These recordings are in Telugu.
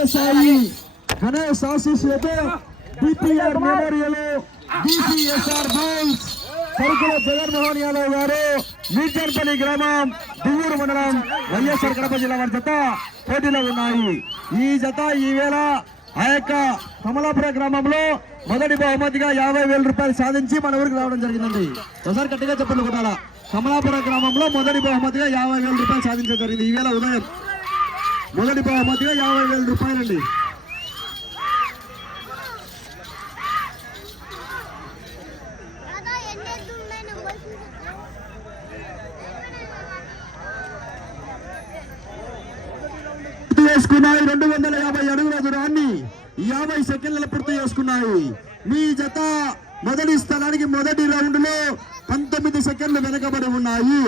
వెంకటసాయి గణేష్ ఆశీస్సులతో డిపిఆర్ మెమోరియల్ డిసిఎస్ఆర్ బోల్స్ సరుకుల జగన్మోహన్ యాదవ్ గారు మీర్జన్పల్లి గ్రామం దివ్వూరు మండలం వైఎస్ఆర్ కడప జిల్లా వారి జత పోటీలో ఉన్నాయి. ఈ జత ఈ వేళ ఆ యొక్క కమలాపుర గ్రామంలో మొదటి బహుమతిగా యాభై వేల రూపాయలు సాధించి మన ఊరికి రావడం జరిగిందండి. ఒకసారి గట్టిగా చెప్పండి కొట్టాలా? కమలాపుర గ్రామంలో మొదటి బహుమతిగా యాభై వేల రూపాయలు సాధించడం జరిగింది. ఈ వేళ ఉదయం మొదటి బహుమతిగా యాభై వేల రూపాయలండి. చేసుకున్నాయి. రెండు వందల యాభై అడుగుల దూరాన్ని యాభై సెకండ్ల పూర్తి చేసుకున్నాయి. మీ జత మొదటి స్థానానికి మొదటి రౌండ్లో పంతొమ్మిది సెకండ్లు వెనకబడి ఉన్నాయి.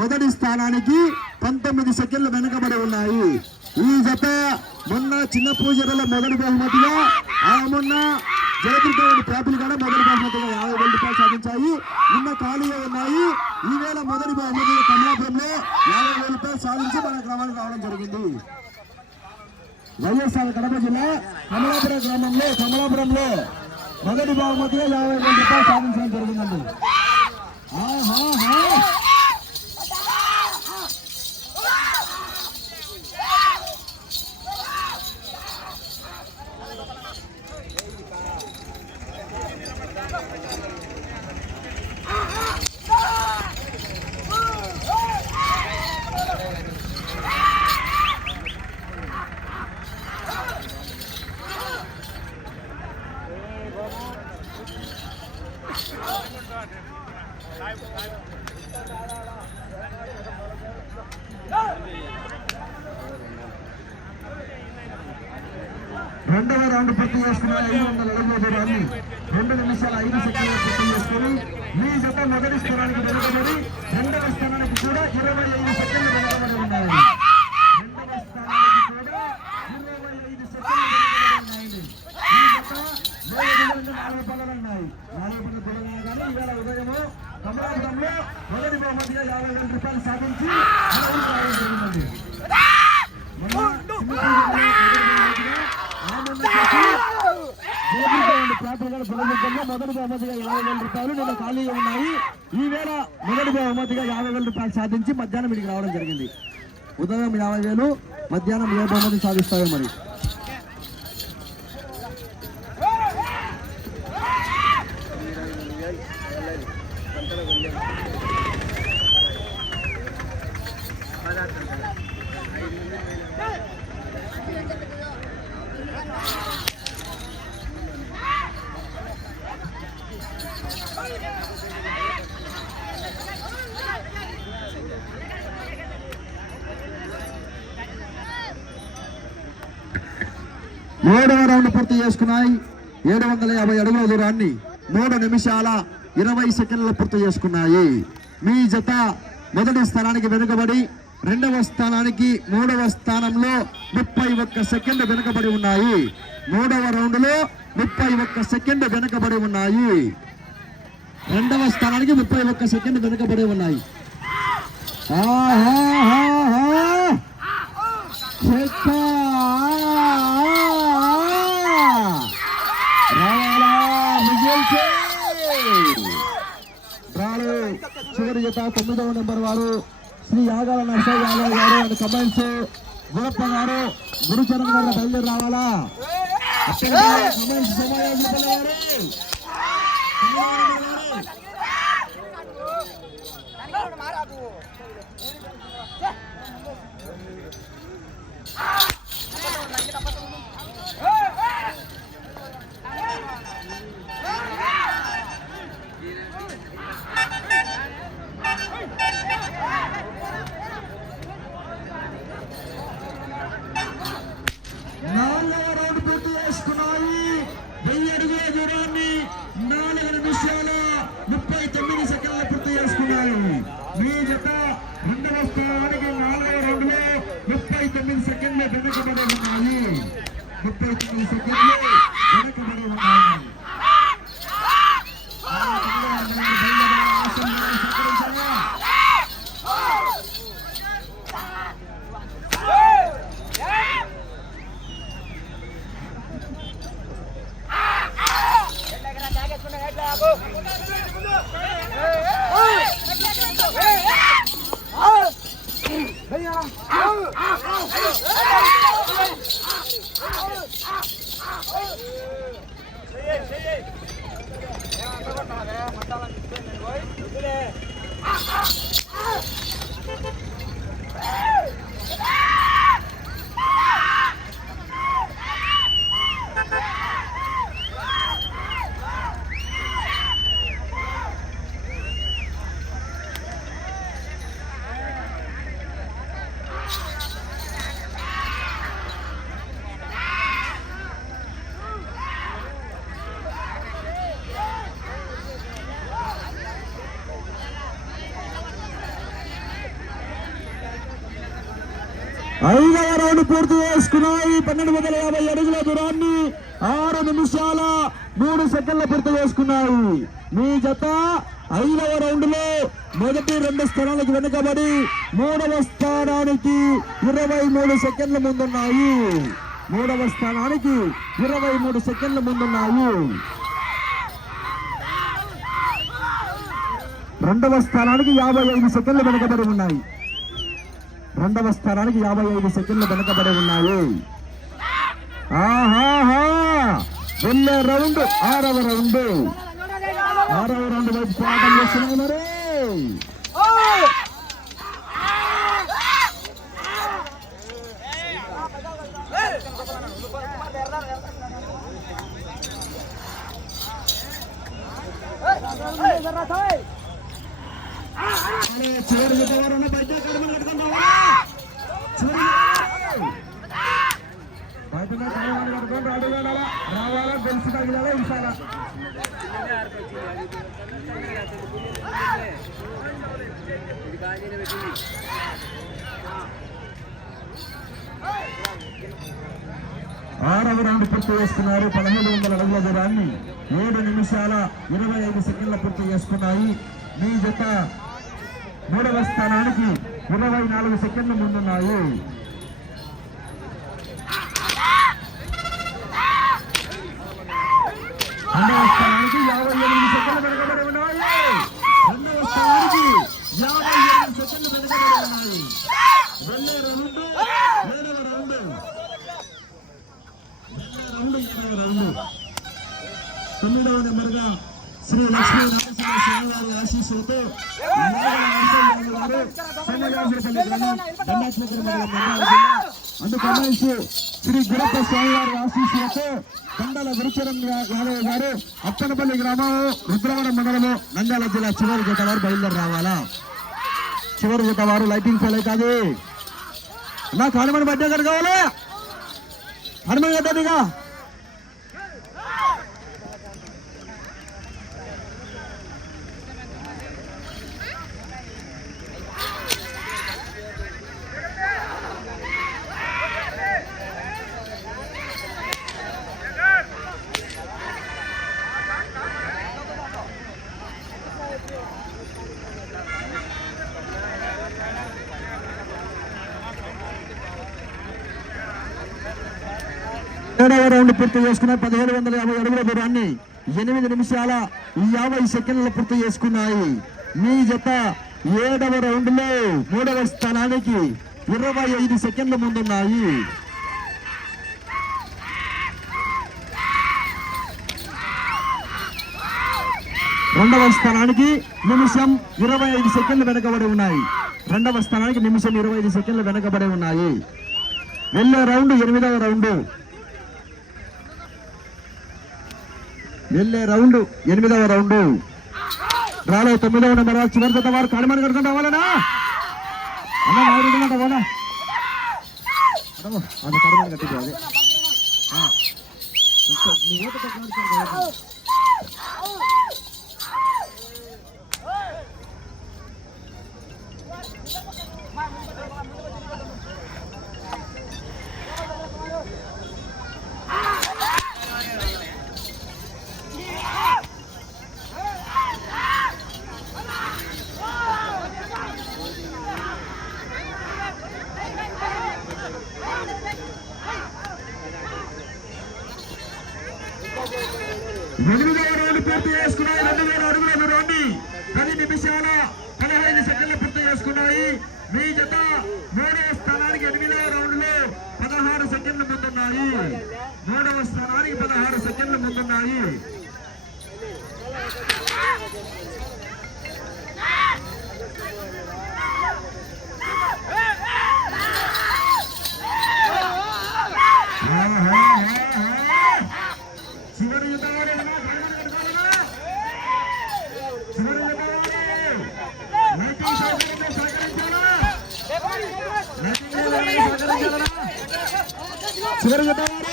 మొదటి స్థానానికి పంతొమ్మిది సెకండ్లు వెనకబడి ఉన్నాయి. ఈ జత మొన్న చిన్న పూజలలో మొదటి బహుమతిగా ఆ మొన్న జలదుర్గ ప్రాపులు కూడా మొదటి బహుమతిగా యాభై వేల రూపాయలు సాధించాయి. నిన్న ఖాళీగా ఉన్నాయి. ఈవేళ మొదటి బహుమతిగా కమలాపురంలో యాభై వేల రూపాయలు సాధించి మన గ్రామానికి రావడం జరిగింది. వైఎస్ఆర్ కడప జిల్లా కమలాపురం గ్రామంలో కమలాపురంలో మొదటి బహుమతిగా యాభై వేల రూపాయలు సాధించడం జరిగిందండి. ఆహా. రెండవ రౌండ్ పూర్తి చేసుకున్న ఐదు వందల అడుగుల దూరాన్ని రెండు నిమిషాల ఐదు సెకండ్లు పూర్తి చేసుకుని మీ జత మొదటి స్థానానికి వెనుకబడి రెండవ స్థానానికి కూడా ఇరవై ఐదు సెకండ్లు వెనుకబడి ఉన్నాయి. రెండవ స్థానానికి కూడా ఇరవై ఐదు సెకండ్లు ఉన్నాయండి ఈ జత నాలుగు పనులు ఉన్నాయి. నాలుగు పనులు దూరంగా కానీ ఇవాళ ఉదయము కమలాపురంలో మొదటి బహుమతిగా యాభై వేల రూపాయలు సాధించి పూజలు మొదటి బహుమతిగా యాభై వేల రూపాయలు నిన్న ఖాళీగా ఉన్నాయి. ఈవేళ మొదటి బహుమతిగా యాభై వేల రూపాయలు సాధించి మధ్యాహ్నం ఇక్కడికి రావడం జరిగింది. ఉదయం యాభై వేలు మధ్యాహ్నం ఏ బహుమతి సాధిస్తాయో మరి? మూడవ రౌండ్ పూర్తి చేసుకున్నాయి. ఏడు వందల యాభై అడుగుల దూరాన్ని మూడు నిమిషాల ఇరవై సెకండ్లు పూర్తి చేసుకున్నాయి. మీ జత మొదటి స్థానానికి వెనుకబడి రెండవ స్థానానికి మూడవ స్థానంలో ముప్పై ఒక్క సెకండ్ వెనుకబడి ఉన్నాయి. మూడవ రౌండ్లో ముప్పై ఒక్క సెకండ్ వెనుకబడి ఉన్నాయి. రెండవ స్థానానికి ముప్పై ఒక్క సెకండ్ వెనుకబడి ఉన్నాయి. ఆహా జత తొమ్మిదవ నెంబర్ వారు శ్రీ యాగాల నరసయ్య యాదవ్ గారు అండ్ కమెంట్స్ గురప్ప గారు గురుచరణ్ గారు బయలుదేరి రావాలా? కమెంట్స్ చేసుకున్నాయి వెయ్యి అడుగుల దూరాన్ని నాలుగు నిమిషాల ముప్పై తొమ్మిది సెకండ్ల పూర్తి చేసుకున్నాయి. మీ జత రెండవ స్థానానికి నాలుగు రెండులో ముప్పై తొమ్మిది సెకండ్లు వెనుకబడి ఉన్నాయి. ముప్పై తొమ్మిది సెకండ్లు ఐదవ రౌండ్ పూర్తి చేసుకున్నాయి. పన్నెండు వందల యాభై అడుగుల దూరాన్ని ఆరు నిమిషాల మూడు సెకండ్ల పూర్తి చేసుకున్నాయి. మీ జత ఐదవ రౌండ్లో మొదటి రెండు స్థానాలకు వెనుకబడి మూడవ స్థానానికి ఇరవై మూడు సెకండ్ల ముందున్నాయి. మూడవ స్థానానికి ఇరవై మూడు సెకండ్ల ముందున్నాయి. రెండవ స్థానానికి యాభై ఐదు సెకండ్లు వెనుకబడి ఉన్నాయి. రెండవ స్థానానికి యాభై ఐదు సెకండ్లు వెనుకబడి ఉన్నాయి ఆహాహా వెళ్ళే రౌండ్ ఆరవ రౌండ్ ఆరవ రౌండ్ వైపు పోరాటం చేస్తున్నాయి మరి చివరి బయట కడమలు కట్టుకొని రావాలా చివరి బయట కడమలు కట్టుకొని రావాలా గెలిచి తగిలాలా ఇంసాలా ఆరవ రౌండ్ పూర్తి చేస్తున్నారు. పదమూడు వందల అడుగుల దూరాన్ని ఏడు నిమిషాల ఇరవై ఐదు సెకండ్ల పూర్తి చేసుకున్నాయి మీ జత మూడవ స్థానానికి ఇరవై నాలుగు సెకండ్లు ముందున్నాయి. రెండవ స్థానానికి యాభై ఎనిమిది సెకండ్లు వెనకబడి ఉన్నాయి రెండవ స్థానానికి యాభై ఎనిమిది సెకండ్లు వెనకబడి ఉన్నాయి వెళ్ళే రౌండ్ ఏడవ రౌండ్ రౌండ్ ఏడవ రౌండ్ తొమ్మిదవ నెంబర్గా శ్రీ లక్ష్మీ నరసింహ స్వామివారి ఆశీస్సులతో నాగల నరసింహ గారు సోమయాజులపల్లి గ్రామం దండాత్మకర మండలం అందుకనేసి శ్రీ గురప్ప స్వామివారి ఆశీస్సులతో కొండల గురుచరణ్ యాదవ్ గారు అప్పనపల్లి గ్రామం రుద్రవరం మండలము నంద్యాల జిల్లా చివరి జత వారు బయలుదేరి రావాలా? చివరి జత వారు లైటింగ్ ఫెయిల్ కాదు? నాకు హనుమాన్ బడ్డే గారు కావాలా? హనుమాన్ గడ్డదిగా ఏడవ రౌండ్ పూర్తి చేసుకున్న పదిహేడు వందల యాభై అడుగుల దూరాన్ని ఎనిమిది నిమిషాల యాభై సెకండ్లు పూర్తి చేసుకున్నాయి. మీ జత ఏడవ రౌండ్లో మూడవ స్థానానికి ఇరవై ఐదు సెకండ్ల ముందున్నాయి. రెండవ స్థానానికి నిమిషం ఇరవై ఐదు సెకండ్లు వెనకబడి ఉన్నాయి. రెండవ స్థానానికి నిమిషం ఇరవై ఐదు సెకండ్లు వెనకబడి ఉన్నాయి. వెళ్ళే రౌండ్ ఎనిమిదవ రౌండ్. వెళ్ళే రౌండ్ ఎనిమిదవ రౌండ్. రాలో తొమ్మిదవ నెంబర్ చివరి జత వారు కడమని కడుకుంటా వాళ్ళనా? అన్న నాలుగు గంట పోనా? అది కడమని కట్టించు అది ఆ. పూర్తి చేసుకున్నాయి. రెండు వేల అడుగుల దూరాన్ని పది నిమిషాల పదహైదు సెకండ్లు పూర్తి చేసుకున్నాయి. మీ జత మూడవ స్థానానికి ఎనిమిదవ రౌండ్లో పదహారు సెకండ్లు ముందున్నాయి. మూడవ స్థానానికి పదహారు సెకండ్లు ముందున్నాయి చివరి జత వారు ఏమన్నా ప్రయాణం కట్టుకోవాలా? చివరి జత వారు లైటింగ్ సౌకర్యంతో సహకరించాలా? లైటింగ్ సౌకర్యంతో సహకరించాలా? చివరి జత వారు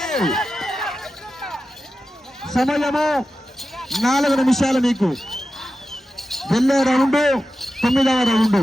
సమయము నాలుగు నిమిషాలు మీకు. వెళ్ళే రౌండ్ తొమ్మిదవ రౌండ్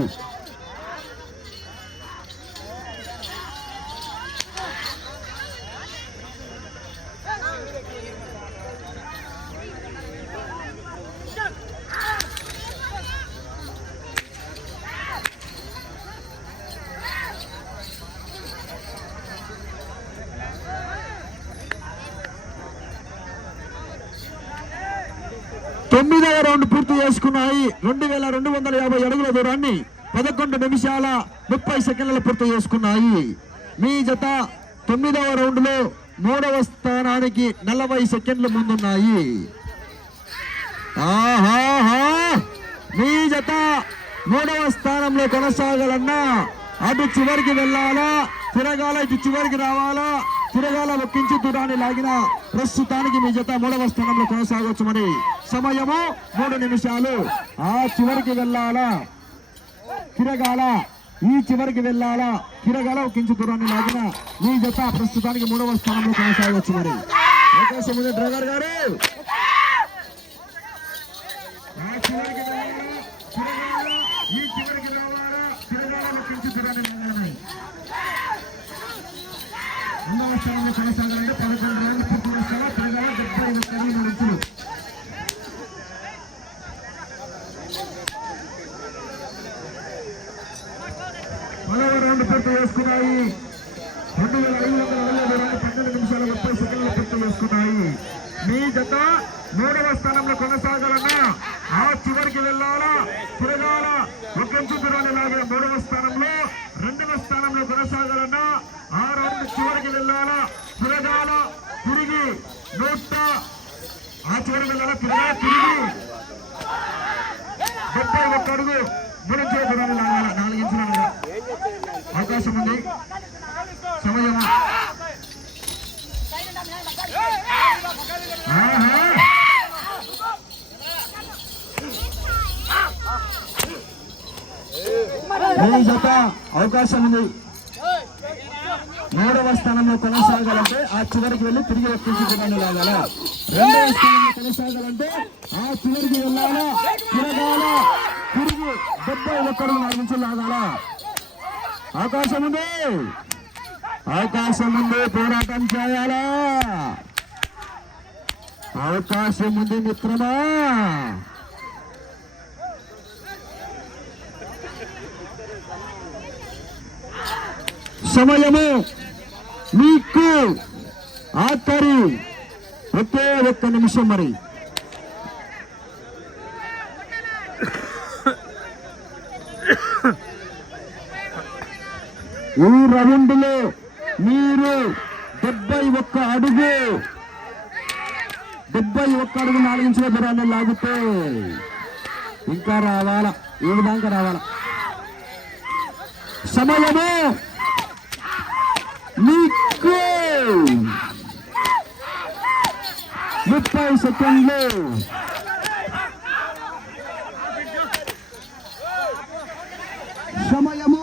తొమ్మిదవ రౌండ్ పూర్తి చేసుకున్నాయి. రెండు వేల రెండు వందల యాభై అడుగుల దూరాన్ని పదకొండు నిమిషాల ముప్పై సెకండ్ల పూర్తి చేసుకున్నాయి. మీ జత తొమ్మిదవ రౌండ్లో మూడవ స్థానానికి నలభై సెకండ్లు ముందున్నాయి. మీ జత మూడవ స్థానంలో కొనసాగాలన్నా అటు చివరికి వెళ్ళాలా? తిరగాల ఇటు చివరికి రావాలా? తిరగాల ఒక్కించి దూరాన్ని లాగిన ప్రస్తుతానికి మీ జత మూడవ స్థానంలో కొనసాగవచ్చు మరి. సమయము మూడు నిమిషాలు. ఆ చివరికి వెళ్ళాలా? తిరగాల? ఈ చివరికి వెళ్ళాలా? తిరగాల ఒక్కించి దూరాన్ని లాగిన మీ జత ప్రస్తుతానికి మూడవ స్థానంలో కొనసాగవచ్చు మరి. డ్రైవర్ గారు. రౌండ్ పూర్తి చేసుకున్నాయి రెండు వేల ఐదు వందల అరవై రెండు పన్నెండు నిమిషాల ముప్పై సెకండ్లు పూర్తి చేసుకున్నాయి మీ జత మూడవ స్థానంలో కొనసాగాలన్నా ఆ చివరికి వెళ్ళాలా? తిరగాల? ఒక దూరాన్ని లాగే మూడవ స్థానంలో రెండవ స్థానంలో కొనసాగాలన్నా ఆ రౌండ్ చివరికి వెళ్ళాలా? తిరగాల? తిరిగి నూట ఆ చివరికి వెళ్ళాలా? తిరగా తిరిగి. డెబ్బై ఒక్క అడుగు మూడించే దూరాన్ని లాగాల? నాలుగించిన అవకాశం ఉంది. సమయం. జత అవకాశం ఉంది. మూడవ స్థానంలో కొనసాగాలంటే ఆ చివరికి వెళ్ళి తిరిగి ఎక్కించి దూరాన్ని లాగాల? రెండవ స్థానంలో కొనసాగాలంటే ఆ చివరికి వెళ్ళాలా? తిరగాల? తిరిగి డెబ్బై ఒక్కరు నాలుగు నుంచి అవకాశం ఉంది అవకాశం ఉంది పోరాటం చేయాలా? అవకాశం ఉంది మిత్రమా? సమయము మీకు ఆఖరి ఒకే ఒక్క నిమిషం మరి. ఈ రౌండ్లో మీరు డెబ్బై ఒక్క అడుగు డెబ్బై ఒక్క అడుగు నాలుగించిన దూరాన్ని లాగితే ఇంకా రావాలా? ఏ విధంగా రావాలా? సమయము మీకు ముప్పై సెకండ్లు. సమయము